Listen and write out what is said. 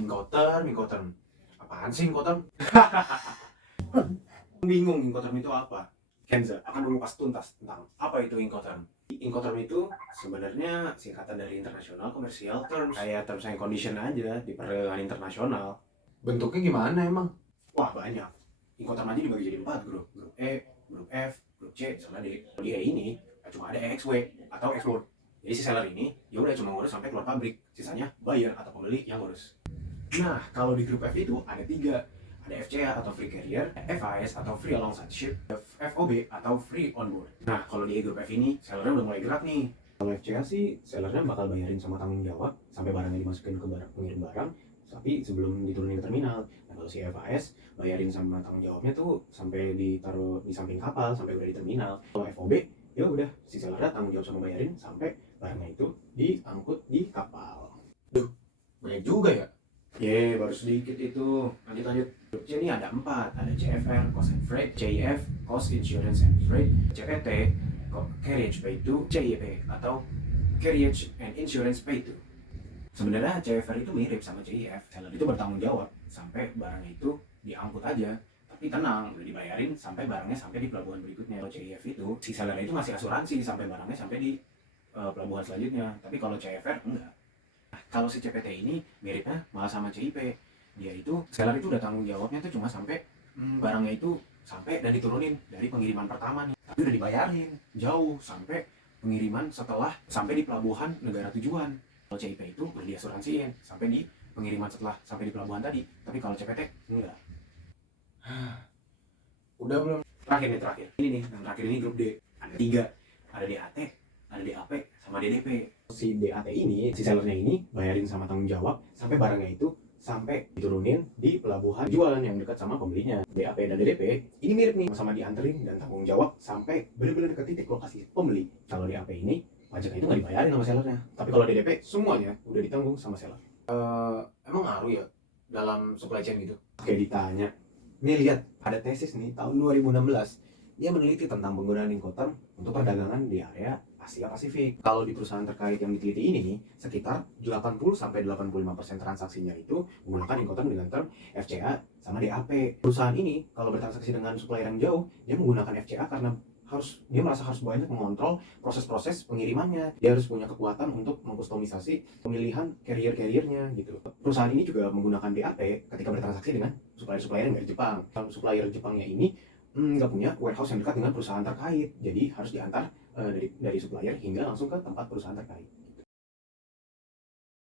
Incoterm. Apaan sih Incoterm? Bingung Incoterm itu apa? Kenza akan mengupas tuntas tentang apa itu Incoterm. Incoterm itu sebenarnya singkatan dari International Commercial Terms, kayak terms and condition aja di perdagangan internasional. Bentuknya gimana emang? Wah banyak. Incoterm aja dibagi jadi 4 grup. Grup E, grup F, grup C, sama D. Di E ini cuma ada XW atau export. Jadi si seller ini ya udah cuma ngurus sampai keluar pabrik, sisanya buyer atau pembeli yang ngurus. Nah, kalau di grup F itu ada 3. Ada FCA atau Free Carrier, FAS atau Free Alongside Ship, FOB atau Free On Board. Nah, kalau di grup F ini, sellernya udah mulai gerak nih. Kalau FCA sih, sellernya bakal bayarin sama tanggung jawab sampai barangnya dimasukin ke pengirim barang, tapi sebelum diturunin ke terminal. Nah, kalau si FAS, bayarin sama tanggung jawabnya tuh sampai ditaruh di samping kapal, sampai udah di terminal. Kalau FOB, ya udah, si sellernya tanggung jawab sama bayarin sampai barangnya itu diangkut di kapal. Duh, banyak juga ya? Baru sedikit itu. Lanjut. Grup C ini ada 4. Ada CFR, Cost and Freight, CIF, Cost Insurance and Freight, CPT, Carriage Pay to, CIP atau Carriage and Insurance Pay to. Sebenarnya CFR itu mirip sama CIF. Seller itu bertanggung jawab sampai barangnya itu diangkut aja. Tapi tenang, udah dibayarin sampai barangnya sampai di pelabuhan berikutnya. Kalau CIF itu, si seller itu masih asuransi sampai barangnya sampai di pelabuhan selanjutnya. Tapi kalau CFR enggak. Kalau si CPT ini miripnya malah sama CIP. Dia itu, seller itu udah tanggung jawabnya tuh cuma sampai barangnya itu sampai dan diturunin dari pengiriman pertama nih. Tapi udah dibayarin jauh sampai pengiriman setelah sampai di pelabuhan negara tujuan. Kalau CIP itu udah diasuransiin sampai di pengiriman setelah sampai di pelabuhan tadi. Tapi kalau CPT enggak. Udah belum? Terakhir. Ini nih, yang terakhir ini grup D. Ada 3. Ada DAT, ada DAP, sama DDP. Si DAT ini, si sellernya ini bayarin sama tanggung jawab sampai barangnya itu sampai diturunin di pelabuhan jualan yang dekat sama pembelinya. DAP dan DDP ini mirip nih, sama dianterin dan tanggung jawab sampai benar-benar ke titik lokasi pembeli. Kalau DAP ini pajaknya itu nggak dibayarin sama sellernya, tapi kalau DDP semuanya udah ditanggung sama seller. Emang ngaruh ya dalam supply chain gitu? Oke, ditanya. Nih lihat, ada tesis nih tahun 2016. Dia meneliti tentang penggunaan Incoterm untuk perdagangan di area Asia Pasifik. Kalau di perusahaan terkait yang diteliti ini nih, sekitar 80-85% transaksinya itu menggunakan Incoterm dengan term FCA sama DAP. Perusahaan ini kalau bertransaksi dengan supplier yang jauh, dia menggunakan FCA karena dia merasa harus banyak mengontrol proses-proses pengirimannya. Dia harus punya kekuatan untuk mengkustomisasi pemilihan carrier-carriernya gitu. Perusahaan ini juga menggunakan DAP ketika bertransaksi dengan supplier-supplier yang dari Jepang. Kalau supplier Jepangnya ini nggak punya warehouse yang dekat dengan perusahaan terkait, jadi harus diantar dari supplier hingga langsung ke tempat perusahaan terkait.